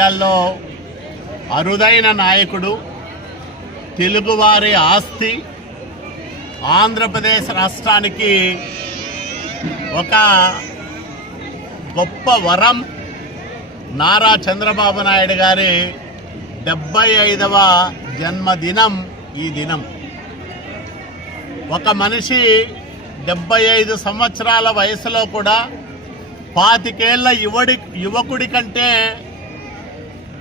రాజకీయాల్లో అరుదైన నాయకుడు తెలుగువారి ఆస్తి ఆంధ్రప్రదేశ్ రాష్ట్రానికి ఒక గొప్ప వరం నారా చంద్రబాబు నాయుడు గారి డెబ్బై ఐదవ జన్మదినం ఈ దినం. ఒక మనిషి డెబ్బై ఐదు సంవత్సరాల వయసులో కూడా పాతికేళ్ళ యువడి యువకుడి కంటే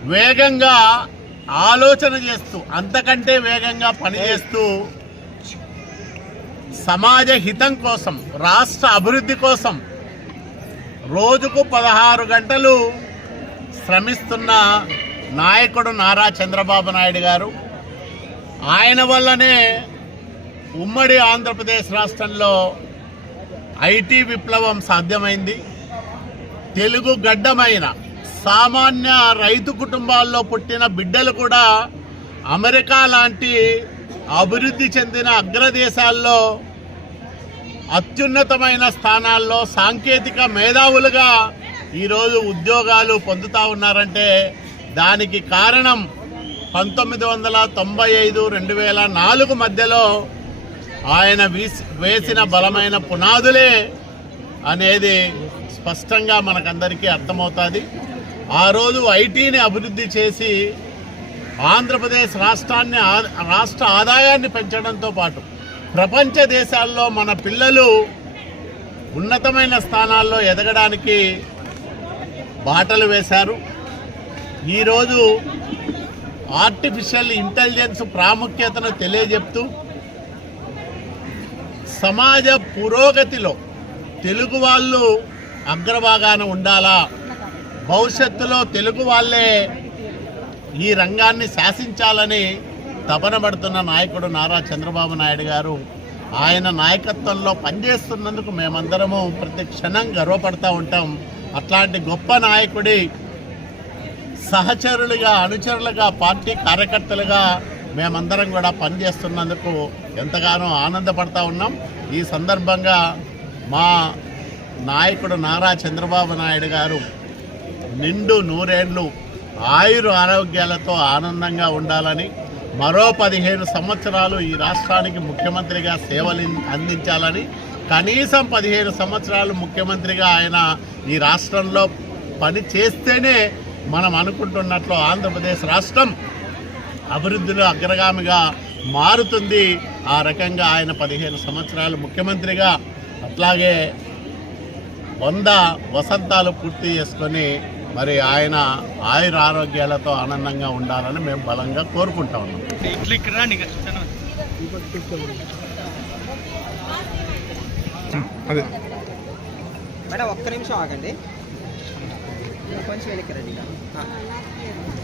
వేగంగా ఆలోచన చేస్తూ అంతకంటే వేగంగా పనిచేస్తూ సమాజ హితం కోసం రాష్ట్ర అభివృద్ధి కోసం రోజుకు పదహారు గంటలు శ్రమిస్తున్న నాయకుడు నారా చంద్రబాబు నాయుడు గారు. ఆయన వల్లనే ఉమ్మడి ఆంధ్రప్రదేశ్ రాష్ట్రంలో ఐటీ విప్లవం సాధ్యమైంది. తెలుగు గడ్డమైన సామాన్య రైతు కుటుంబాల్లో పుట్టిన బిడ్డలు కూడా అమెరికా లాంటి అభివృద్ధి చెందిన అగ్రదేశాల్లో అత్యున్నతమైన స్థానాల్లో సాంకేతిక మేధావులుగా ఈరోజు ఉద్యోగాలు పొందుతూ ఉన్నారంటే దానికి కారణం పంతొమ్మిది వందల తొంభై ఐదు రెండు వేల నాలుగు మధ్యలో ఆయన వేసిన బలమైన పునాదులే అనేది స్పష్టంగా మనకందరికీ అర్థమవుతుంది. ఆ రోజు ఐటీని అభివృద్ధి చేసి ఆంధ్రప్రదేశ్ రాష్ట్రాన్ని ఆ- రాష్ట్ర ఆదాయాన్ని పెంచడంతో పాటు ప్రపంచ దేశాల్లో మన పిల్లలు ఉన్నతమైన స్థానాల్లో ఎదగడానికి బాటలు వేశారు. ఈరోజు ఆర్టిఫిషియల్ ఇంటెలిజెన్స్ ప్రాముఖ్యతను తెలియజెప్తూ సమాజ పురోగతిలో తెలుగు వాళ్ళు అగ్రభాగాన ఉండాలా? భవిష్యత్తులో తెలుగు వాళ్ళే ఈ రంగాన్ని శాసించాలని తపన పడుతున్న నాయకుడు నారా చంద్రబాబు నాయుడు గారు ఆయన నాయకత్వంలో పనిచేస్తున్నందుకు మేమందరము ప్రతి క్షణం గర్వపడతా ఉంటాం. అట్లాంటి గొప్ప నాయకుడి సహచరులుగా అనుచరులుగా పార్టీ కార్యకర్తలుగా మేమందరం కూడా పనిచేస్తున్నందుకు ఎంతగానో ఆనందపడతా ఉన్నాం. ఈ సందర్భంగా మా నాయకుడు నారా చంద్రబాబు నాయుడు గారు నిండు నూరేళ్ళు ఆయురు ఆరోగ్యాలతో ఆనందంగా ఉండాలని మరో పదిహేను సంవత్సరాలు ఈ రాష్ట్రానికి ముఖ్యమంత్రిగా సేవలు అందించాలని కనీసం పదిహేను సంవత్సరాలు ముఖ్యమంత్రిగా ఆయన ఈ రాష్ట్రంలో పని చేస్తేనే మనం అనుకుంటున్నట్లు ఆంధ్రప్రదేశ్ రాష్ట్రం అభివృద్ధిలో అగ్రగామిగా మారుతుంది. ఆ రకంగా ఆయన పదిహేను సంవత్సరాలు ముఖ్యమంత్రిగా అట్లాగే వంద వసంతాలు పూర్తి చేసుకొని మరి ఆయన ఆయుర ఆరోగ్యాలతో ఆనందంగా ఉండాలని మేము బలంగా కోరుకుంటా ఉన్నాం. మేడం ఒక్క నిమిషం ఆగండి. కొంచెం వెనక్కి రండి.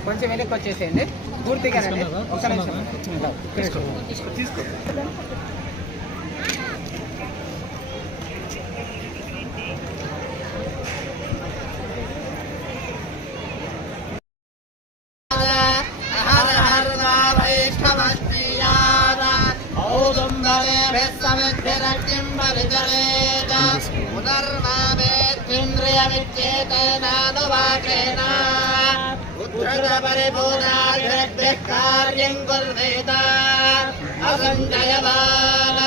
కొంచెం వెనక్కి వచ్చేసేయండి. పూర్తిగానండి. ఒక్క నిమిషం. తీసుకో తీసుకో విశ్వమిద్ధిరట్టిం బలిజలేద పునర్నామేత్వింద్రియమిచ్చేతేనానువాకేన ఉద్ధృత పరిపూర్ణాభివృద్ధిः కార్యం కుర్వేద అసంజయమాన